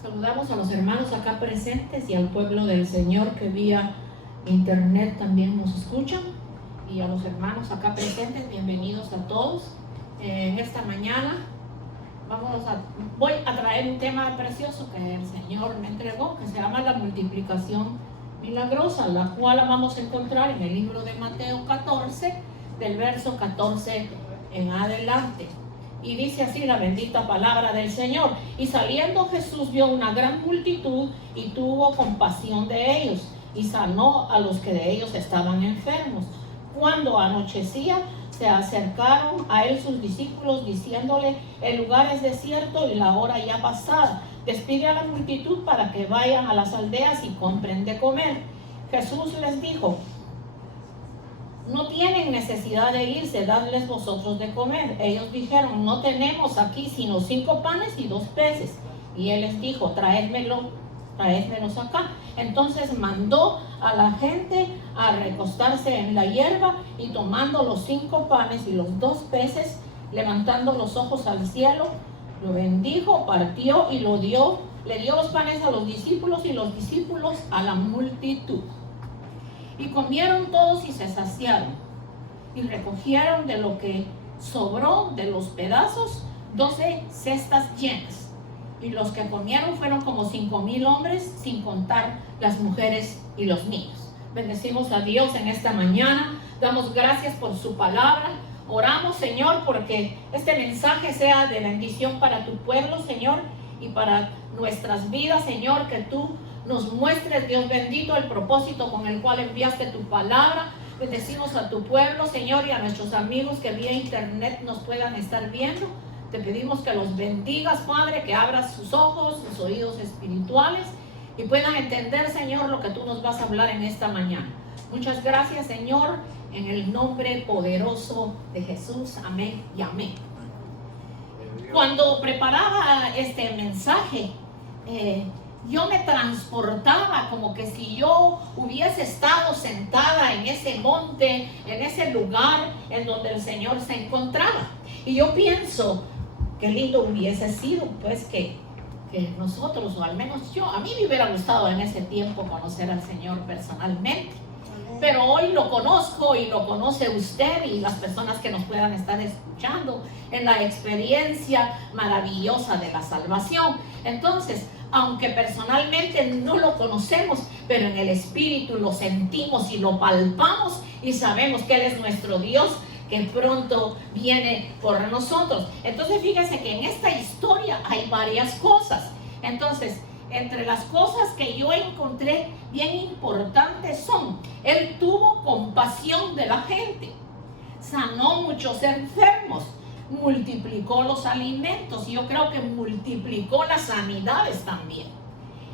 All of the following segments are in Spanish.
Saludamos a los hermanos acá presentes y al pueblo del Señor que vía internet también nos escuchan. Y a los hermanos acá presentes, bienvenidos a todos. En esta mañana voy a traer un tema precioso que el Señor me entregó, que se llama la multiplicación milagrosa, la cual la vamos a encontrar en el libro de Mateo 14, del verso 14 en adelante. Y dice así la bendita palabra del Señor: y saliendo Jesús vio una gran multitud y tuvo compasión de ellos y sanó a los que de ellos estaban enfermos. Cuando anochecía, se acercaron a él sus discípulos diciéndole: el lugar es desierto y la hora ya pasada. Despide a la multitud para que vayan a las aldeas y compren de comer. Jesús les dijo: no tienen necesidad de irse, dadles vosotros de comer. Ellos dijeron: no tenemos aquí sino 5 panes y 2 peces. Y él les dijo: traédmelos acá. Entonces mandó a la gente a recostarse en la hierba, y tomando los 5 panes y los 2 peces, levantando los ojos al cielo, lo bendijo, partió y lo dio. Le dio los panes a los discípulos y los discípulos a la multitud. Y comieron todos y se saciaron, y recogieron de lo que sobró de los pedazos 12 cestas llenas. Y los que comieron fueron como 5,000 hombres, sin contar las mujeres y los niños. Bendecimos a Dios en esta mañana, damos gracias por su palabra. Oramos, Señor, porque este mensaje sea de bendición para tu pueblo, Señor, y para nuestras vidas, Señor, que tú nos muestres, Dios bendito, el propósito con el cual enviaste tu palabra. Bendecimos a tu pueblo, Señor, y a nuestros amigos que vía internet nos puedan estar viendo. Te pedimos que los bendigas, Padre, que abras sus ojos, sus oídos espirituales, y puedan entender, Señor, lo que tú nos vas a hablar en esta mañana. Muchas gracias, Señor, en el nombre poderoso de Jesús. Amén y amén. Cuando preparaba este mensaje, yo me transportaba como que si yo hubiese estado sentada en ese monte, en ese lugar en donde el Señor se encontraba. Y yo pienso, qué lindo hubiese sido, pues, que nosotros, o al menos yo, a mí me hubiera gustado en ese tiempo conocer al Señor personalmente. Pero hoy lo conozco y lo conoce usted y las personas que nos puedan estar escuchando en la experiencia maravillosa de la salvación. Entonces, aunque personalmente no lo conocemos, pero en el espíritu lo sentimos y lo palpamos y sabemos que Él es nuestro Dios, que pronto viene por nosotros. Entonces, fíjense que en esta historia hay varias cosas. Entonces, entre las cosas que yo encontré bien importantes son: Él tuvo compasión de la gente, sanó muchos enfermos, multiplicó los alimentos. Yo creo que multiplicó las sanidades también,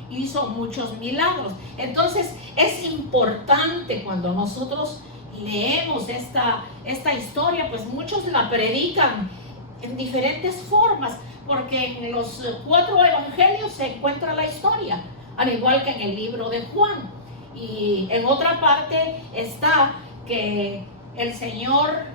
hizo muchos milagros. Entonces es importante cuando nosotros leemos esta historia, pues muchos la predican en diferentes formas, porque en los 4 evangelios se encuentra la historia, al igual que en el libro de Juan. Y en otra parte está que el Señor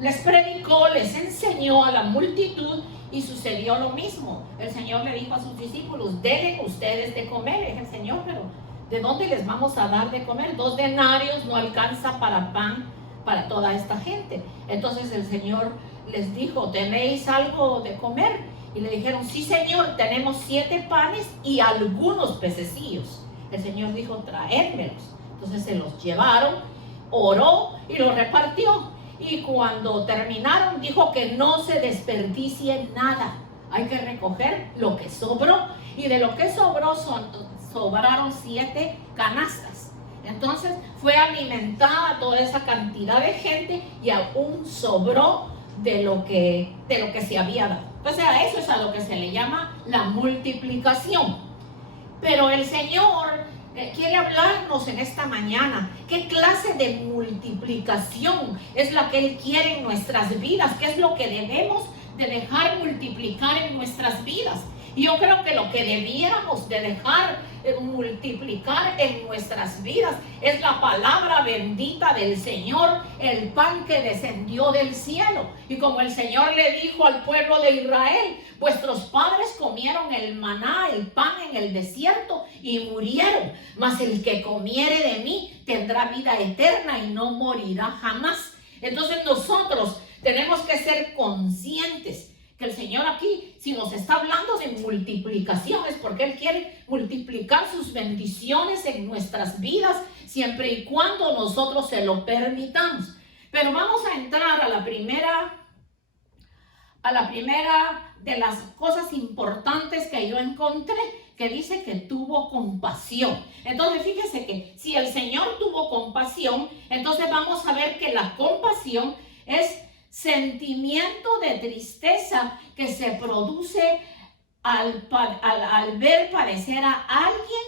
les predicó, les enseñó a la multitud, y sucedió lo mismo. El Señor le dijo a sus discípulos: dejen ustedes de comer. Es el Señor, pero ¿de dónde les vamos a dar de comer? 2 denarios no alcanza para pan para toda esta gente. Entonces el Señor les dijo: ¿tenéis algo de comer? Y le dijeron: sí, Señor, tenemos 7 panes y algunos pececillos. El Señor dijo: traédmelos. Entonces se los llevaron, oró y los repartió. Y cuando terminaron, dijo que no se desperdicie nada. Hay que recoger lo que sobró. Y de lo que sobró sobraron 7 canastas. Entonces fue alimentada toda esa cantidad de gente, y aún sobró de lo que se había dado. O sea, eso es a lo que se le llama la multiplicación. Pero el Señor quiere hablarnos en esta mañana qué clase de multiplicación es la que Él quiere en nuestras vidas, qué es lo que debemos de dejar multiplicar en nuestras vidas. Y yo creo que lo que debiéramos de dejar multiplicar en nuestras vidas es la palabra bendita del Señor, el pan que descendió del cielo. Y como el Señor le dijo al pueblo de Israel, vuestros padres comieron el maná, el pan en el desierto y murieron, mas el que comiere de mí tendrá vida eterna y no morirá jamás. Entonces nosotros tenemos que ser conscientes que el Señor aquí, si nos está hablando de multiplicación, es porque Él quiere multiplicar sus bendiciones en nuestras vidas, siempre y cuando nosotros se lo permitamos. Pero vamos a entrar a la primera de las cosas importantes que yo encontré, que dice que tuvo compasión. Entonces fíjese que si el Señor tuvo compasión, entonces vamos a ver que la compasión es sentimiento de tristeza que se produce al ver padecer a alguien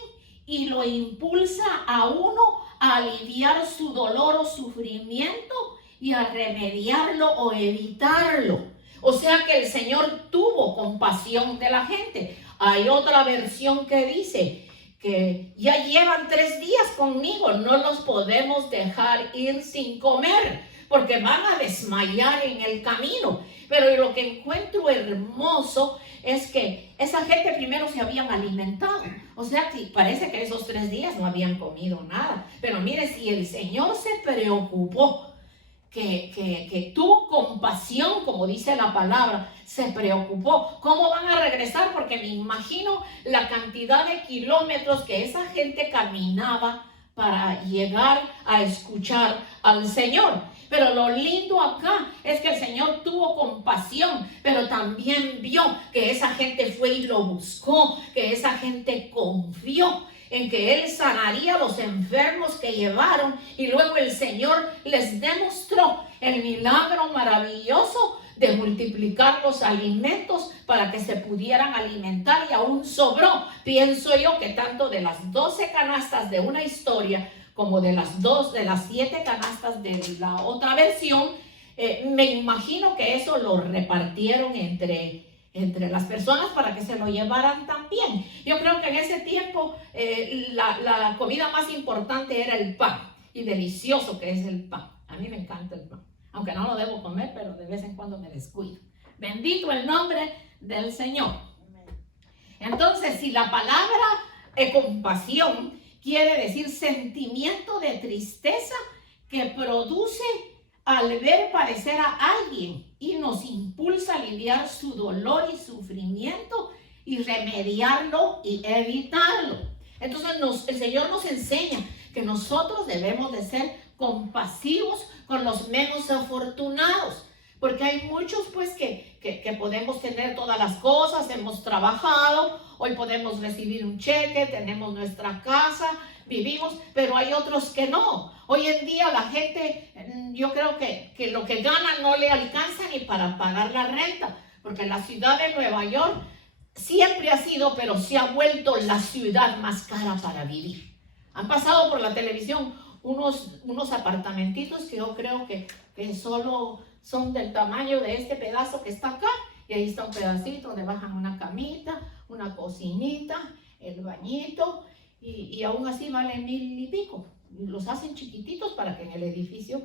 y lo impulsa a uno a aliviar su dolor o sufrimiento y a remediarlo o evitarlo. O sea que el Señor tuvo compasión de la gente. Hay otra versión que dice que ya llevan 3 días conmigo, no los podemos dejar ir sin comer, porque van a desmayar en el camino. Pero lo que encuentro hermoso es que esa gente primero se habían alimentado. O sea, que parece que esos 3 días no habían comido nada. Pero mire, si el Señor se preocupó, que tuvo compasión, como dice la palabra, se preocupó. ¿Cómo van a regresar? Porque me imagino la cantidad de kilómetros que esa gente caminaba para llegar a escuchar al Señor. Pero lo lindo acá es que el Señor tuvo compasión, pero también vio que esa gente fue y lo buscó, que esa gente confió en que Él sanaría a los enfermos que llevaron, y luego el Señor les demostró el milagro maravilloso de multiplicar los alimentos para que se pudieran alimentar, y aún sobró. Pienso yo que tanto de las 12 canastas de una historia como de las 7 canastas de la otra versión, me imagino que eso lo repartieron entre las personas para que se lo llevaran también. Yo creo que en ese tiempo la comida más importante era el pan, y delicioso que es el pan. A mí me encanta el pan, aunque no lo debo comer, pero de vez en cuando me descuido. Bendito el nombre del Señor. Entonces, si la palabra compasión quiere decir sentimiento de tristeza que produce al ver padecer a alguien y nos impulsa a aliviar su dolor y sufrimiento y remediarlo y evitarlo. Entonces el Señor nos enseña que nosotros debemos de ser compasivos con los menos afortunados, porque hay muchos pues que podemos tener todas las cosas, hemos trabajado, hoy podemos recibir un cheque, tenemos nuestra casa, vivimos, pero hay otros que no. Hoy en día la gente, yo creo que lo que gana no le alcanza ni para pagar la renta, porque la ciudad de Nueva York siempre ha sido, pero se ha vuelto la ciudad más cara para vivir. Han pasado por la televisión unos apartamentitos que yo creo que solo son del tamaño de este pedazo que está acá, y ahí está un pedacito donde bajan una camita, una cocinita, el bañito, y aún así vale 1000 y pico. Los hacen chiquititos para que en el edificio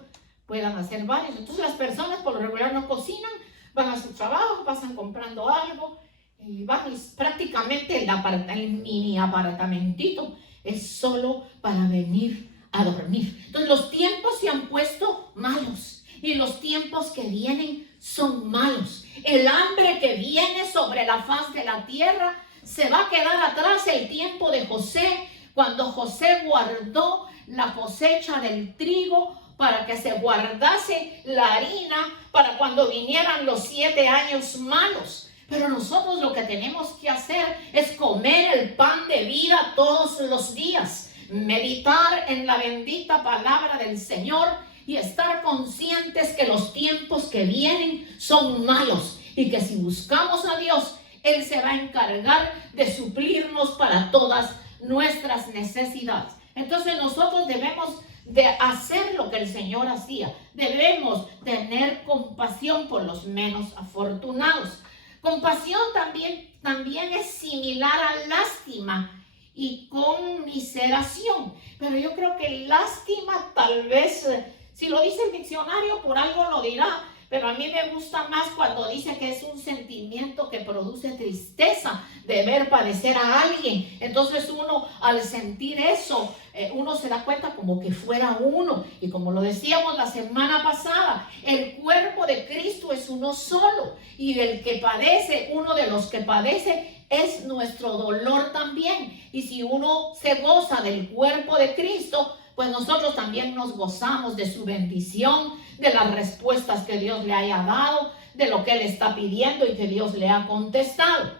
puedan hacer varios. Entonces las personas por lo regular no cocinan, van a su trabajo, pasan comprando algo, y van, y prácticamente el mini apartamentito es solo para venir a dormir. Entonces los tiempos se han puesto malos, y los tiempos que vienen son malos. El hambre que viene sobre la faz de la tierra se va a quedar atrás. El tiempo de José, cuando José guardó la cosecha del trigo para que se guardase la harina para cuando vinieran los 7 años malos. Pero nosotros lo que tenemos que hacer es comer el pan de vida todos los días, meditar en la bendita palabra del Señor y estar conscientes que los tiempos que vienen son malos, y que si buscamos a Dios, Él se va a encargar de suplirnos para todas nuestras necesidades. Entonces nosotros debemos de hacer lo que el Señor hacía. Debemos tener compasión por los menos afortunados. Compasión también también es similar a lástima y conmiseración. Pero yo creo que lástima tal vez, si lo dice el diccionario, por algo lo dirá. Pero a mí me gusta más cuando dice que es un sentimiento que produce tristeza de ver padecer a alguien. Entonces uno, al sentir eso, uno se da cuenta como que fuera uno. Y como lo decíamos la semana pasada, el cuerpo de Cristo es uno solo. Y el que padece, uno de los que padece, es nuestro dolor también. Y si uno se goza del cuerpo de Cristo, pues nosotros también nos gozamos de su bendición, de las respuestas que Dios le haya dado, de lo que Él está pidiendo y que Dios le ha contestado.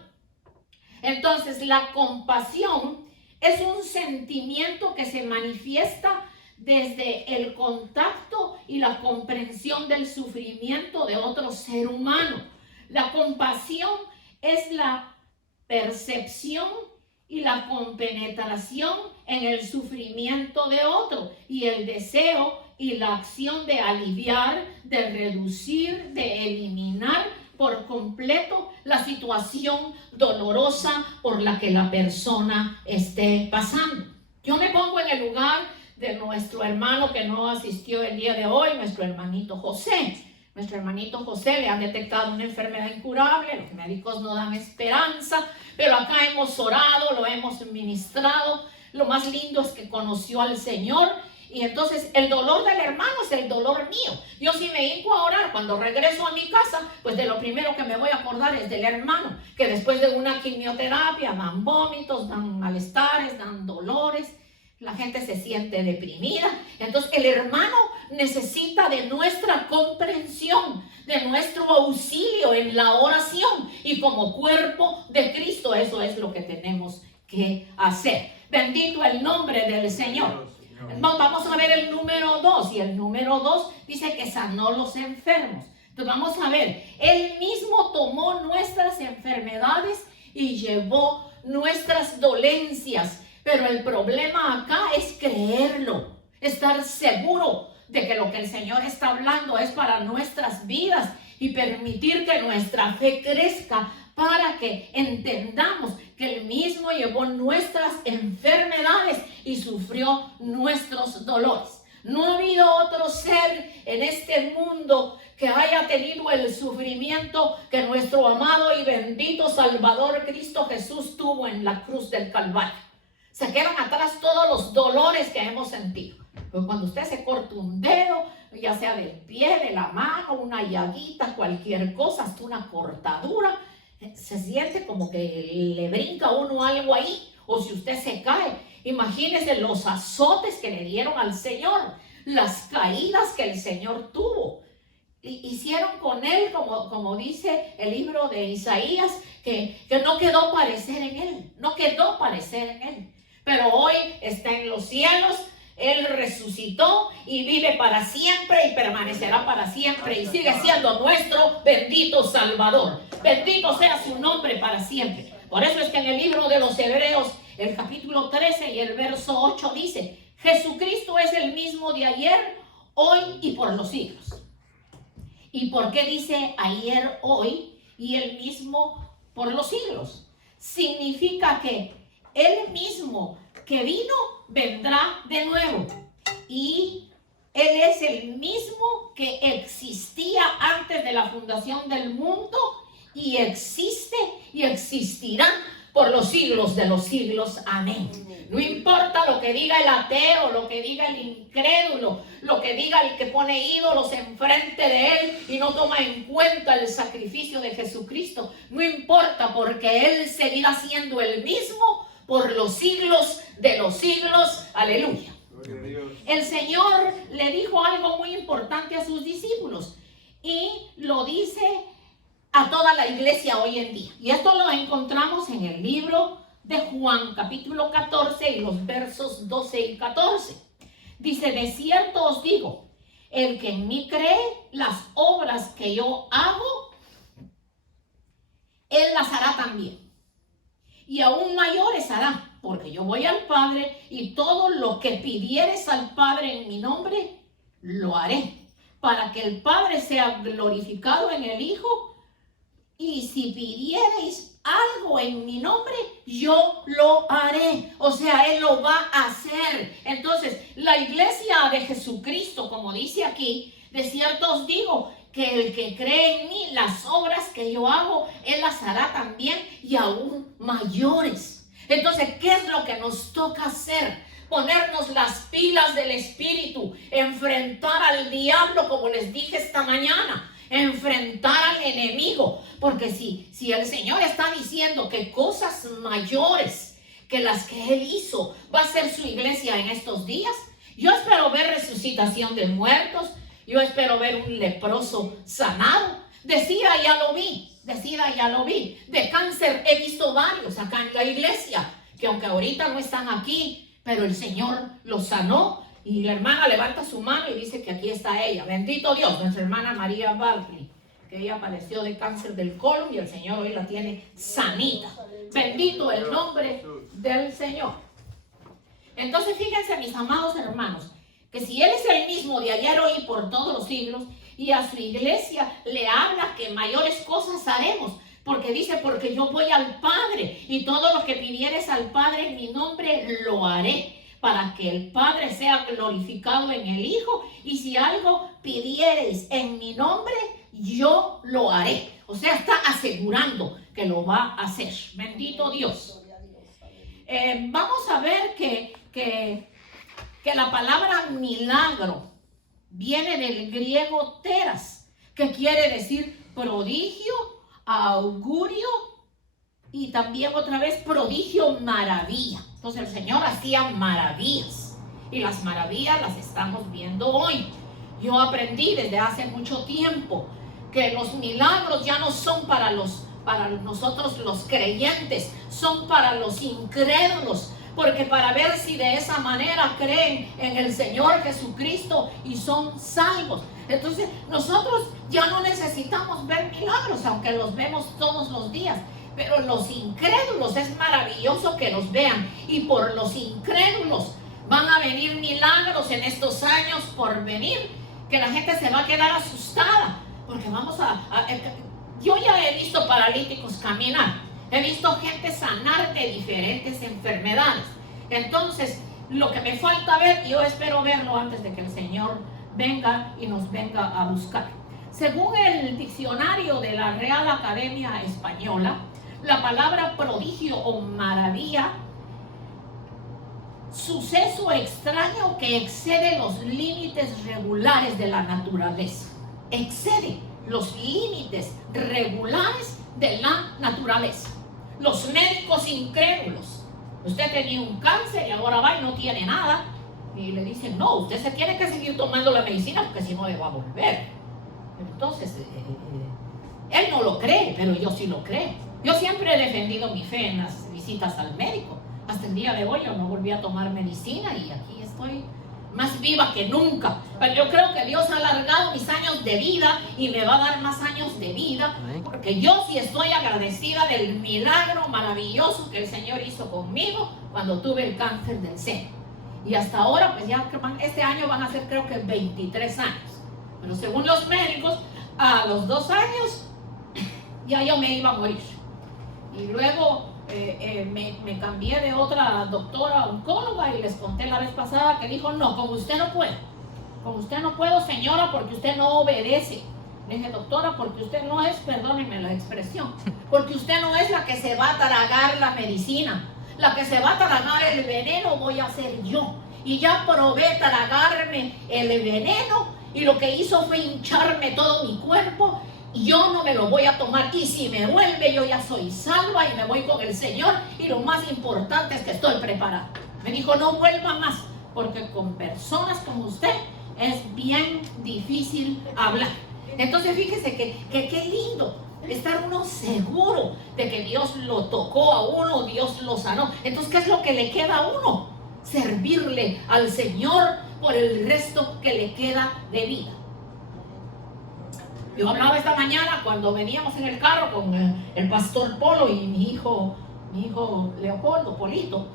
Entonces, la compasión es un sentimiento que se manifiesta desde el contacto y la comprensión del sufrimiento de otro ser humano. La compasión es la percepción y la compenetración en el sufrimiento de otro y el deseo y la acción de aliviar, de reducir, de eliminar por completo la situación dolorosa por la que la persona esté pasando. Yo me pongo en el lugar de nuestro hermano que no asistió el día de hoy, nuestro hermanito José. Nuestro hermanito José le han detectado una enfermedad incurable, los médicos no dan esperanza, pero acá hemos orado, lo hemos ministrado. Lo más lindo es que conoció al Señor y entonces el dolor del hermano es el dolor mío. Yo si me hinco a orar cuando regreso a mi casa, pues de lo primero que me voy a acordar es del hermano, que después de una quimioterapia dan vómitos, dan malestares, dan dolores. La gente se siente deprimida. Entonces el hermano necesita de nuestra comprensión, de nuestro auxilio en la oración. Y como cuerpo de Cristo, eso es lo que tenemos que hacer. Bendito el nombre del Señor. Vamos a ver el número 2. Y el número 2 dice que sanó los enfermos. Entonces vamos a ver. Él mismo tomó nuestras enfermedades y llevó nuestras dolencias. Pero el problema acá es creerlo, estar seguro de que lo que el Señor está hablando es para nuestras vidas y permitir que nuestra fe crezca para que entendamos que Él mismo llevó nuestras enfermedades y sufrió nuestros dolores. No ha habido otro ser en este mundo que haya tenido el sufrimiento que nuestro amado y bendito Salvador Cristo Jesús tuvo en la cruz del Calvario. Se quedan atrás todos los dolores que hemos sentido. Pero cuando usted se corta un dedo, ya sea del pie, de la mano, una llaguita, cualquier cosa, hasta una cortadura, se siente como que le brinca a uno algo ahí. O si usted se cae, imagínese los azotes que le dieron al Señor, las caídas que el Señor tuvo. Hicieron con Él, como dice el libro de Isaías, que no quedó parecer en Él, no quedó parecer en Él. Pero hoy está en los cielos, Él resucitó y vive para siempre y permanecerá para siempre y sigue siendo nuestro bendito Salvador. Bendito sea su nombre para siempre. Por eso es que en el libro de los Hebreos, el capítulo 13 y el verso 8 dice: Jesucristo es el mismo de ayer, hoy y por los siglos. ¿Y por qué dice ayer, hoy y el mismo por los siglos? Significa que Él mismo que vino, vendrá de nuevo. Y Él es el mismo que existía antes de la fundación del mundo y existe y existirá por los siglos de los siglos. Amén. No importa lo que diga el ateo, lo que diga el incrédulo, lo que diga el que pone ídolos enfrente de él y no toma en cuenta el sacrificio de Jesucristo. No importa, porque Él seguirá siendo el mismo por los siglos de los siglos. Aleluya. El Señor le dijo algo muy importante a sus discípulos y lo dice a toda la iglesia hoy en día. Y esto lo encontramos en el libro de Juan, capítulo 14 y los versos 12 y 14. Dice: de cierto os digo, el que en mí cree, las obras que yo hago, Él las hará también. Y aún mayores hará, porque yo voy al Padre y todo lo que pidieres al Padre en mi nombre, lo haré, para que el Padre sea glorificado en el Hijo. y si pidiereis algo en mi nombre, yo lo haré. O sea, Él lo va a hacer. Entonces, la iglesia de Jesucristo, como dice aquí, de cierto os digo, que el que cree en mí, las obras que yo hago, Él las hará también y aún mayores. Entonces, ¿qué es lo que nos toca hacer? Ponernos las pilas del Espíritu, enfrentar al diablo, como les dije esta mañana, enfrentar al enemigo, porque si el Señor está diciendo que cosas mayores que las que Él hizo va a ser su iglesia en estos días, yo espero ver resucitación de muertos, yo espero ver un leproso sanado. Decida, ya lo vi, de cáncer he visto varios acá en la iglesia, que aunque ahorita no están aquí, pero el Señor los sanó. Y la hermana levanta su mano y dice que aquí está ella. Bendito Dios, nuestra hermana María Barkley, que ella padeció de cáncer del colon y el Señor hoy la tiene sanita. Bendito el nombre del Señor. Entonces fíjense, mis amados hermanos, que si Él es el mismo de ayer, hoy y por todos los siglos, y a su iglesia le habla que mayores cosas haremos, porque dice, porque yo voy al Padre y todo lo que pidieres al Padre en mi nombre lo haré, para que el Padre sea glorificado en el Hijo. Y si algo pidiereis en mi nombre, yo lo haré. O sea, está asegurando que lo va a hacer. Bendito Dios. Vamos a ver que la palabra milagro viene del griego teras, que quiere decir prodigio, augurio y también otra vez prodigio, maravilla. Entonces el Señor hacía maravillas y las maravillas las estamos viendo hoy. Yo aprendí desde hace mucho tiempo que los milagros ya no son para nosotros los creyentes, son para los incrédulos, porque para ver si de esa manera creen en el Señor Jesucristo y son salvos. Entonces nosotros ya no necesitamos ver milagros, aunque los vemos todos los días. Pero los incrédulos es maravilloso que los vean, y por los incrédulos van a venir milagros en estos años por venir, que la gente se va a quedar asustada, porque yo ya he visto paralíticos caminar, he visto gente sanar de diferentes enfermedades. Entonces, lo que me falta ver, yo espero verlo antes de que el Señor venga y nos venga a buscar. Según el diccionario de la Real Academia Española, la palabra prodigio o maravilla, suceso extraño que excede los límites regulares de la naturaleza. Excede los límites regulares de la naturaleza. Los médicos incrédulos. Usted tenía un cáncer y ahora va y no tiene nada. Y le dicen, no, usted se tiene que seguir tomando la medicina porque si no le va a volver. Entonces, él no lo cree, pero yo sí lo creo. Yo siempre he defendido mi fe en las visitas al médico. Hasta el día de hoy yo no volví a tomar medicina y aquí estoy más viva que nunca. Pero yo creo que Dios ha alargado mis años de vida y me va a dar más años de vida, porque yo sí estoy agradecida del milagro maravilloso que el Señor hizo conmigo cuando tuve el cáncer del seno. Y hasta ahora, pues ya este año van a ser creo que 23 años. Pero según los médicos, a los 2 años ya yo me iba a morir. Y luego me cambié de otra doctora oncóloga y les conté la vez pasada que dijo, no, con usted no puedo. Con usted no puedo, señora, porque usted no obedece. Le dije, doctora, porque usted no es, perdónenme la expresión, porque usted no es la que se va a tragar la medicina. La que se va a tragar el veneno voy a ser yo. Y ya probé tragarme el veneno y lo que hizo fue hincharme todo mi cuerpo. Yo no me lo voy a tomar, y si me vuelve yo ya soy salva y me voy con el Señor, y lo más importante es que estoy preparada. Me dijo, no vuelva más, porque con personas como usted es bien difícil hablar. Entonces fíjese que qué lindo estar uno seguro de que Dios lo tocó a uno, Dios lo sanó. Entonces, ¿qué es lo que le queda a uno? Servirle al Señor por el resto que le queda de vida. Yo hablaba esta mañana cuando veníamos en el carro con el pastor Polo y mi hijo Leopoldo, Polito,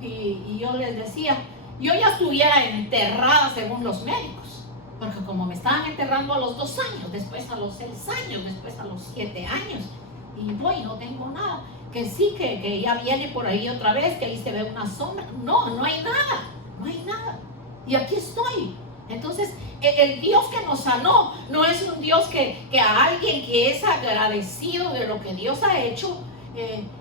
y yo les decía, yo ya estuviera enterrada según los médicos, porque como me estaban enterrando a los 2 años, después a los 6 años, después a los 7 años, y voy y no tengo nada. Que sí, que ella viene por ahí otra vez, que ahí se ve una sombra. No, no hay nada, no hay nada. Y aquí estoy. Entonces, el Dios que nos sanó no es un Dios que a alguien que es agradecido de lo que Dios ha hecho,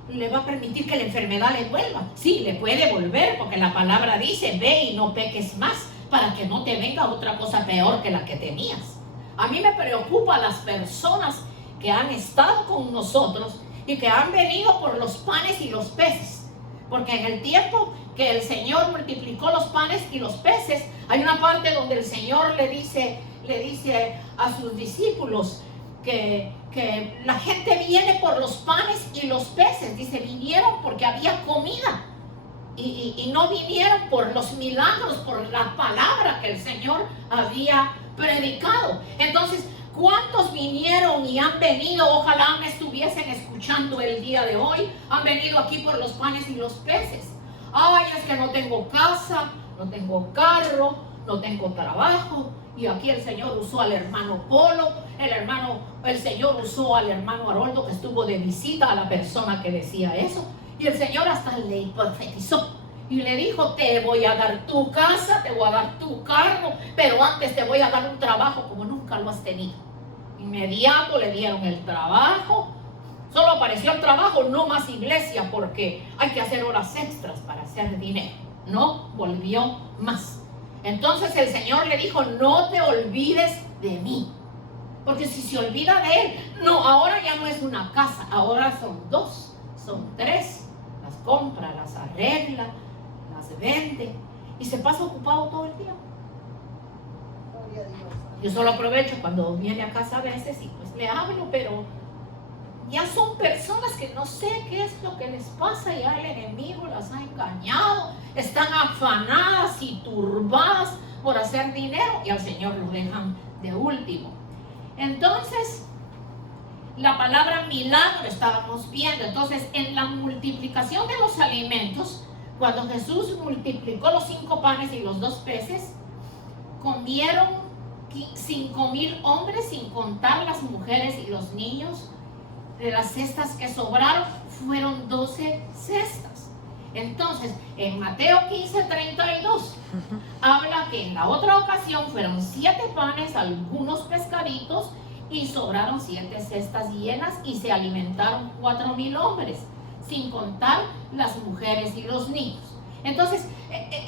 le va a permitir que la enfermedad le vuelva. Sí, le puede volver, porque la palabra dice, ve y no peques más, para que no te venga otra cosa peor que la que tenías. A mí me preocupa las personas que han estado con nosotros y que han venido por los panes y los peces, porque en el tiempo que el Señor multiplicó los panes y los peces, hay una parte donde el Señor le dice a sus discípulos que la gente viene por los panes y los peces. Dice, vinieron porque había comida y no vinieron por los milagros, por la palabra que el Señor había predicado. Entonces, ¿cuántos vinieron y han venido? Ojalá me estuviesen escuchando el día de hoy. Han venido aquí por los panes y los peces. Ay, es que no tengo casa, no tengo carro, no tengo trabajo. Y aquí el Señor usó al hermano Polo, el Señor usó al hermano Haroldo, que estuvo de visita a la persona que decía eso. Y el Señor hasta le profetizó y le dijo, te voy a dar tu casa, te voy a dar tu carro, pero antes te voy a dar un trabajo como nunca lo has tenido. Inmediato le dieron el trabajo. Solo apareció el trabajo, no más iglesia, porque hay que hacer horas extras para hacer dinero. No volvió más. Entonces el Señor le dijo, no te olvides de mí. Porque si se olvida de Él, no, ahora ya no es una casa, ahora son 2, son 3. Las compra, las arregla, las vende y se pasa ocupado todo el día. Yo solo aprovecho cuando viene a casa a veces y pues le hablo, pero ya son personas que no sé qué es lo que les pasa, ya el enemigo las ha engañado, están afanadas y turbadas por hacer dinero y al Señor lo dejan de último. Entonces, la palabra milagro estábamos viendo. Entonces, en la multiplicación de los alimentos, cuando Jesús multiplicó los 5 panes y los 2 peces, comieron 5,000 hombres, sin contar las mujeres y los niños. De las cestas que sobraron, fueron 12 cestas. Entonces, en Mateo 15:32, habla que en la otra ocasión fueron 7 panes, algunos pescaditos, y sobraron 7 cestas llenas, y se alimentaron 4,000 hombres, sin contar las mujeres y los niños. Entonces,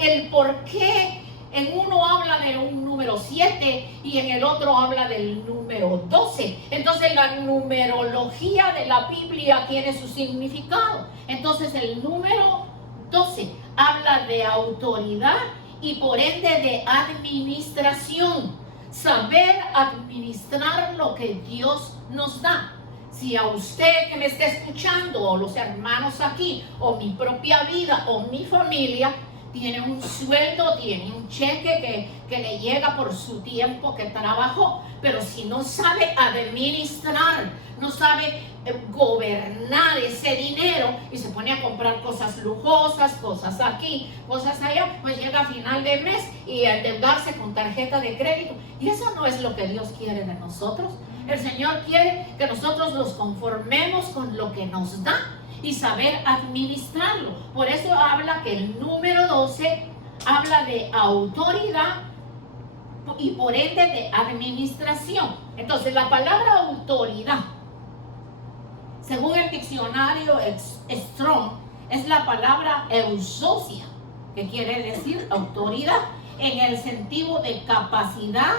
el por qué en uno habla de un número 7 y en el otro habla del número 12. Entonces la numerología de la Biblia tiene su significado. Entonces el número 12 habla de autoridad y por ende de administración. Saber administrar lo que Dios nos da. Si a usted que me está escuchando, o los hermanos aquí, o mi propia vida, o mi familia, tiene un sueldo, tiene un cheque que le llega por su tiempo que trabajó, pero si no sabe administrar, no sabe gobernar ese dinero y se pone a comprar cosas lujosas, cosas aquí, cosas allá, pues llega a final de mes y a endeudarse con tarjeta de crédito. Y eso no es lo que Dios quiere de nosotros. El Señor quiere que nosotros nos conformemos con lo que nos da y saber administrarlo. Por eso habla que el número 12 habla de autoridad y por ende de administración. Entonces la palabra autoridad, según el diccionario Strong, es la palabra exousia, que quiere decir autoridad, en el sentido de capacidad,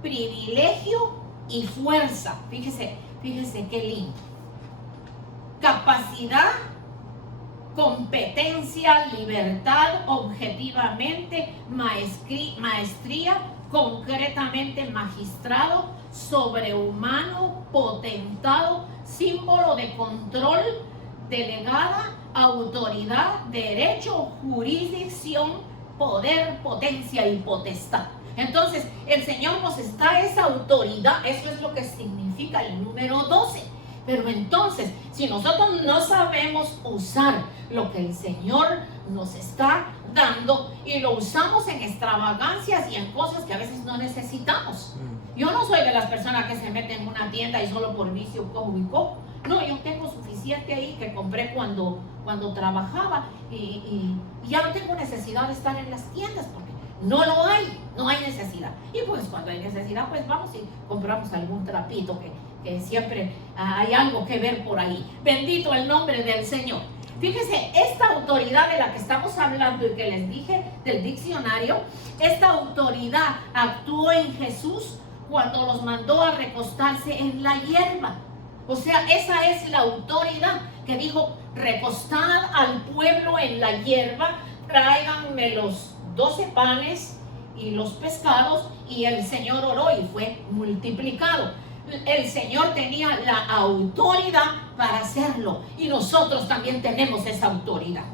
privilegio y fuerza. Fíjese qué lindo. Capacidad, competencia, libertad, objetivamente, maestría, concretamente magistrado, sobrehumano, potentado, símbolo de control, delegada, autoridad, derecho, jurisdicción, poder, potencia y potestad. Entonces, el Señor nos da esa autoridad, eso es lo que significa el número 12. Pero entonces, si nosotros no sabemos usar lo que el Señor nos está dando y lo usamos en extravagancias y en cosas que a veces no necesitamos. Yo no soy de las personas que se meten en una tienda y solo por vicio cojo y cojo. No, yo tengo suficiente ahí que compré cuando trabajaba y ya no tengo necesidad de estar en las tiendas porque no lo hay, no hay necesidad. Y pues cuando hay necesidad, pues vamos y compramos algún trapito que siempre hay algo que ver por ahí. Bendito el nombre del Señor. Fíjese, esta autoridad de la que estamos hablando y que les dije del diccionario, esta autoridad actuó en Jesús cuando los mandó a recostarse en la hierba. O sea, esa es la autoridad que dijo: recostad al pueblo en la hierba, tráiganme los 12 panes y los pescados, y el Señor oró y fue multiplicado. El Señor tenía la autoridad para hacerlo y nosotros también tenemos esa autoridad.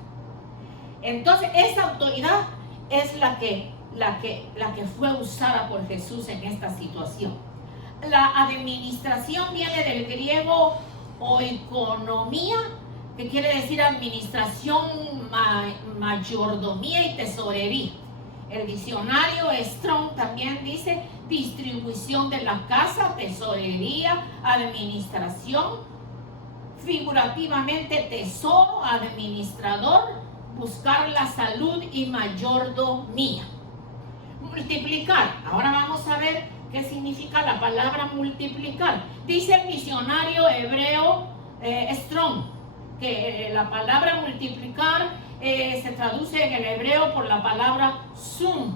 Entonces, esa autoridad es la que fue usada por Jesús en esta situación. La administración viene del griego oikonomía, que quiere decir administración, mayordomía y tesorería. El diccionario Strong también dice distribución de la casa, tesorería, administración, figurativamente tesoro, administrador, buscar la salud y mayordomía. Multiplicar. Ahora vamos a ver qué significa la palabra multiplicar. Dice el diccionario hebreo Strong que la palabra multiplicar se traduce en el hebreo por la palabra sum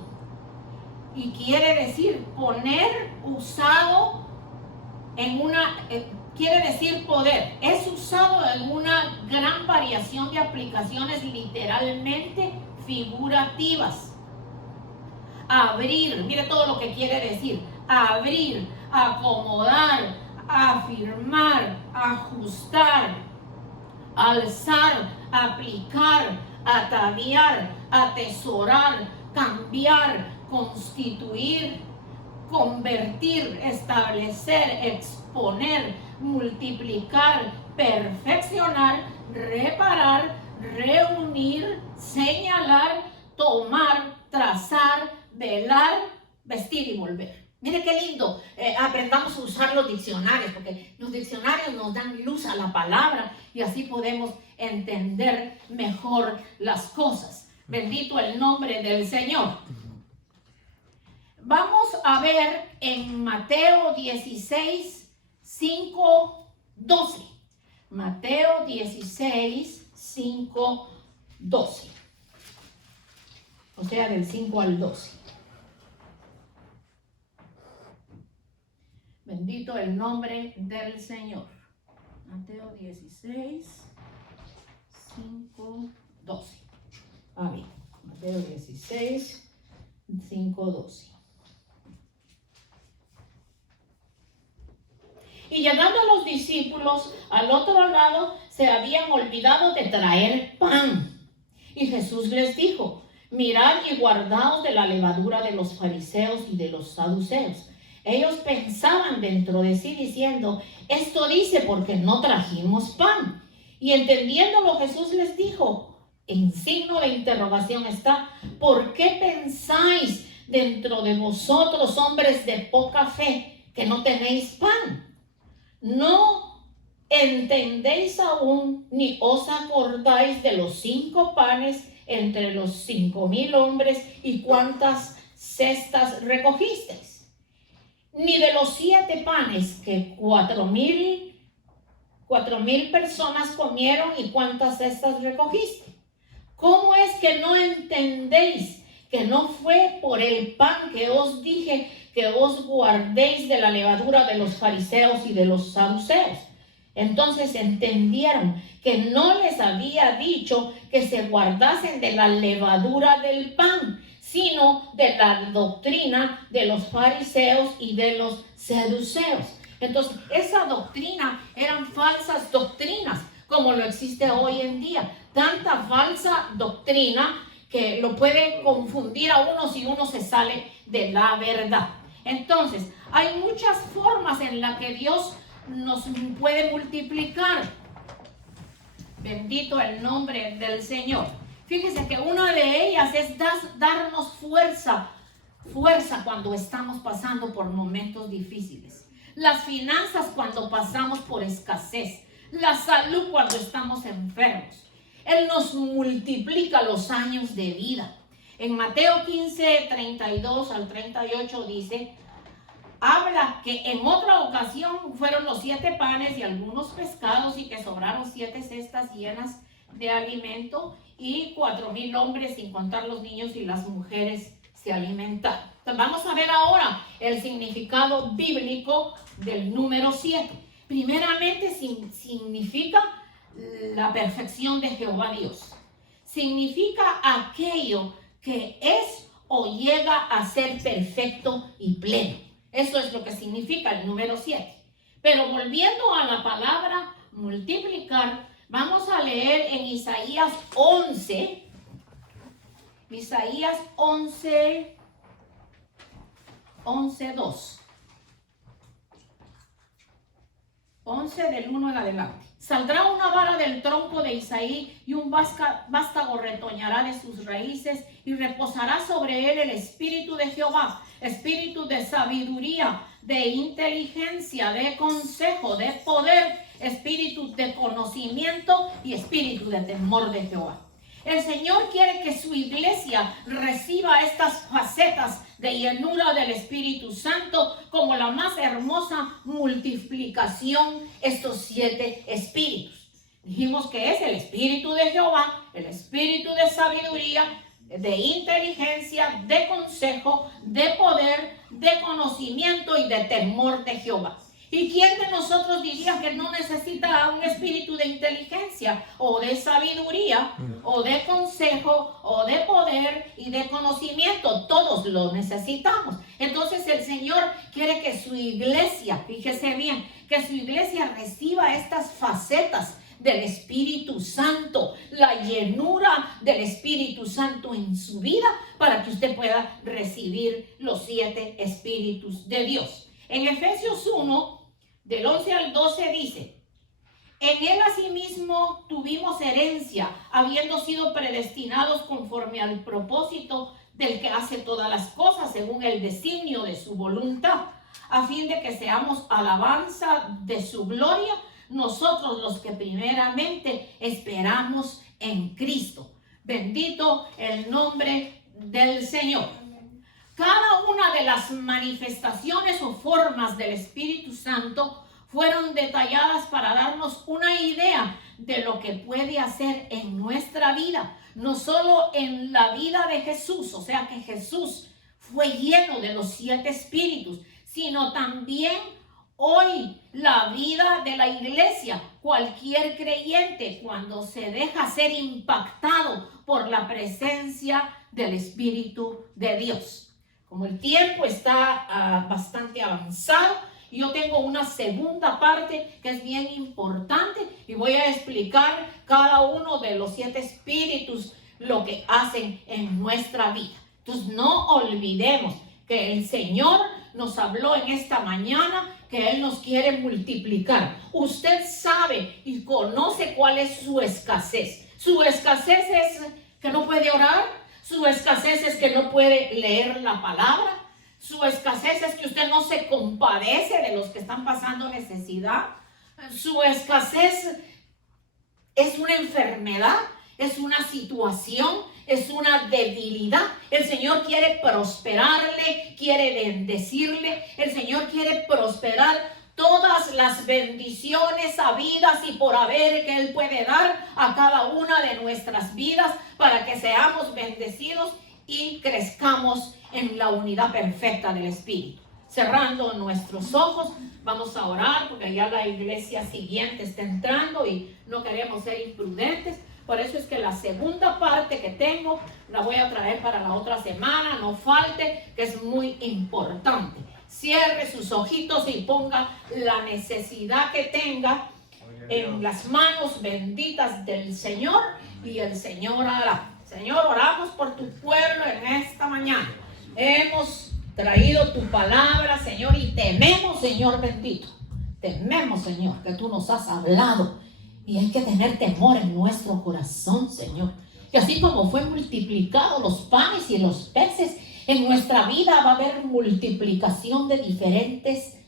y quiere decir poner, usado en una, quiere decir poder. Es usado en una gran variación de aplicaciones literalmente figurativas. Abrir, mire todo lo que quiere decir: abrir, acomodar, afirmar, ajustar, alzar, aplicar, ataviar, atesorar, cambiar, constituir, convertir, establecer, exponer, multiplicar, perfeccionar, reparar, reunir, señalar, tomar, trazar, velar, vestir y volver. Mire qué lindo, aprendamos a usar los diccionarios, porque los diccionarios nos dan luz a la palabra y así podemos entender mejor las cosas. Bendito el nombre del Señor. Vamos a ver en Mateo 16, 5, 12. Mateo 16, 5, 12. O sea, del 5 al 12. Bendito el nombre del Señor. Mateo 16, 5, 12. Amén. Mateo 16, 5, 12. Y llegando a los discípulos al otro lado, se habían olvidado de traer pan. Y Jesús les dijo: mirad y guardaos de la levadura de los fariseos y de los saduceos. Ellos pensaban dentro de sí diciendo: esto dice porque no trajimos pan. Y entendiéndolo, Jesús les dijo, en signo de interrogación está: ¿por qué pensáis dentro de vosotros, hombres de poca fe, que no tenéis pan? ¿No entendéis aún, ni os acordáis de los 5 panes entre los 5,000 hombres y cuántas cestas recogisteis? Ni de los 7 panes que 4,000 personas comieron y cuántas cestas recogiste. ¿Cómo es que no entendéis que no fue por el pan que os dije que os guardéis de la levadura de los fariseos y de los saduceos? Entonces entendieron que no les había dicho que se guardasen de la levadura del pan, sino de la doctrina de los fariseos y de los saduceos. Entonces, esa doctrina eran falsas doctrinas, como lo existe hoy en día. Tanta falsa doctrina que lo puede confundir a uno si uno se sale de la verdad. Entonces, hay muchas formas en las que Dios nos puede multiplicar. Bendito el nombre del Señor. Fíjese que una de ellas es darnos fuerza cuando estamos pasando por momentos difíciles. Las finanzas cuando pasamos por escasez. la salud cuando estamos enfermos. Él nos multiplica los años de vida. En Mateo 15, 32 al 38 dice, habla que en otra ocasión fueron los 7 panes y algunos pescados y que sobraron 7 cestas llenas de alimento y 4,000 hombres, sin contar los niños y las mujeres, se alimentaron. Entonces vamos a ver ahora el significado bíblico del número 7. Primeramente significa la perfección de Jehová Dios. Significa aquello que es o llega a ser perfecto y pleno. Eso es lo que significa el número 7. Pero volviendo a la palabra multiplicar, vamos a leer en Isaías 11. Isaías 11, 2. 11 del 1 en adelante. Saldrá una vara del tronco de Isaí y un vástago retoñará de sus raíces y reposará sobre él el espíritu de Jehová, espíritu de sabiduría, de inteligencia, de consejo, de poder, espíritu de conocimiento y espíritu de temor de Jehová. El Señor quiere que su iglesia reciba estas facetas de llenura del Espíritu Santo como la más hermosa multiplicación, estos 7 espíritus. Dijimos que es el Espíritu de Jehová, el Espíritu de sabiduría, de inteligencia, de consejo, de poder, de conocimiento y de temor de Jehová. ¿Y quién de nosotros diría que no necesita un espíritu de inteligencia o de sabiduría o de consejo o de poder y de conocimiento? Todos lo necesitamos. Entonces el Señor quiere que su iglesia, fíjese bien, que su iglesia reciba estas facetas del Espíritu Santo, la llenura del Espíritu Santo en su vida para que usted pueda recibir los 7 espíritus de Dios. En Efesios 1, del 11 al 12 dice, en él asimismo tuvimos herencia, habiendo sido predestinados conforme al propósito del que hace todas las cosas según el designio de su voluntad, a fin de que seamos alabanza de su gloria, nosotros los que primeramente esperamos en Cristo. Bendito el nombre del Señor. Cada una de las manifestaciones o formas del Espíritu Santo fueron detalladas para darnos una idea de lo que puede hacer en nuestra vida, no solo en la vida de Jesús, o sea que Jesús fue lleno de los 7 espíritus, sino también hoy la vida de la iglesia. Cualquier creyente, cuando se deja ser impactado por la presencia del Espíritu de Dios. Como el tiempo está bastante avanzado, yo tengo una segunda parte que es bien importante y voy a explicar cada uno de los 7 espíritus, lo que hacen en nuestra vida. Entonces no olvidemos que el Señor nos habló en esta mañana que Él nos quiere multiplicar. Usted sabe y conoce cuál es su escasez. Su escasez es que no puede orar. Su escasez es que no puede leer la palabra. Su escasez es que usted no se compadece de los que están pasando necesidad. Su escasez es una enfermedad, es una situación, es una debilidad. El Señor quiere prosperarle, quiere bendecirle. El Señor quiere prosperar todas las bendiciones habidas y por haber que Él puede dar a cada una de nuestras vidas para que seamos bendecidos y crezcamos en la unidad perfecta del Espíritu. Cerrando nuestros ojos, vamos a orar porque ya la iglesia siguiente está entrando y no queremos ser imprudentes. Por eso es que la segunda parte que tengo la voy a traer para la otra semana, no falte, que es muy importante. Cierre sus ojitos y ponga la necesidad que tenga en las manos benditas del Señor y el Señor hará. Señor, oramos por tu pueblo en esta mañana. Hemos traído tu palabra, Señor, y tememos, Señor bendito. Tememos, Señor, que tú nos has hablado. Y hay que tener temor en nuestro corazón, Señor. Que así como fue multiplicado los panes y los peces, en nuestra vida va a haber multiplicación de diferentes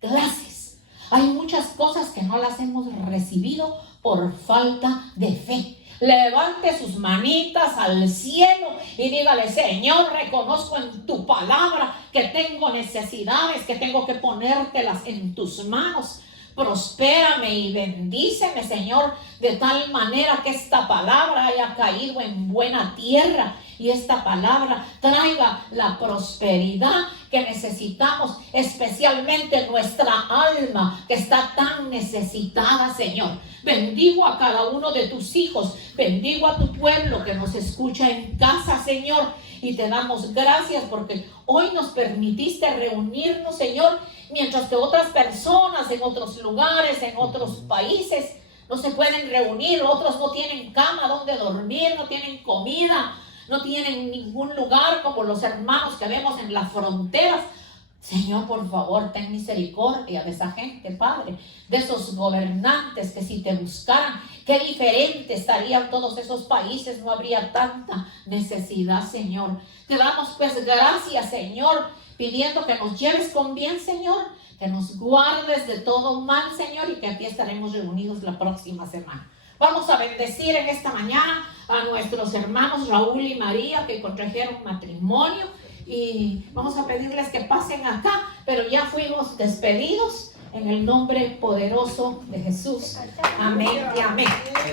clases. Hay muchas cosas que no las hemos recibido por falta de fe. Levante sus manitas al cielo y dígale: Señor, reconozco en tu palabra que tengo necesidades, que tengo que ponértelas en tus manos. Prospérame y bendíceme, Señor, de tal manera que esta palabra haya caído en buena tierra y esta palabra traiga la prosperidad que necesitamos, especialmente nuestra alma que está tan necesitada, Señor. Bendigo a cada uno de tus hijos, bendigo a tu pueblo que nos escucha en casa, Señor, y te damos gracias porque hoy nos permitiste reunirnos, Señor, mientras que otras personas en otros lugares, en otros países, no se pueden reunir. Otros no tienen cama donde dormir, no tienen comida, no tienen ningún lugar como los hermanos que vemos en las fronteras. Señor, por favor, ten misericordia de esa gente, Padre, de esos gobernantes que si te buscaran, qué diferente estarían todos esos países, no habría tanta necesidad, Señor. Te damos pues gracias, Señor, pidiendo que nos lleves con bien, Señor, que nos guardes de todo mal, Señor, y que aquí estaremos reunidos la próxima semana. Vamos a bendecir en esta mañana a nuestros hermanos Raúl y María que contrajeron matrimonio. Y vamos a pedirles que pasen acá, pero ya fuimos despedidos en el nombre poderoso de Jesús. Amén y amén.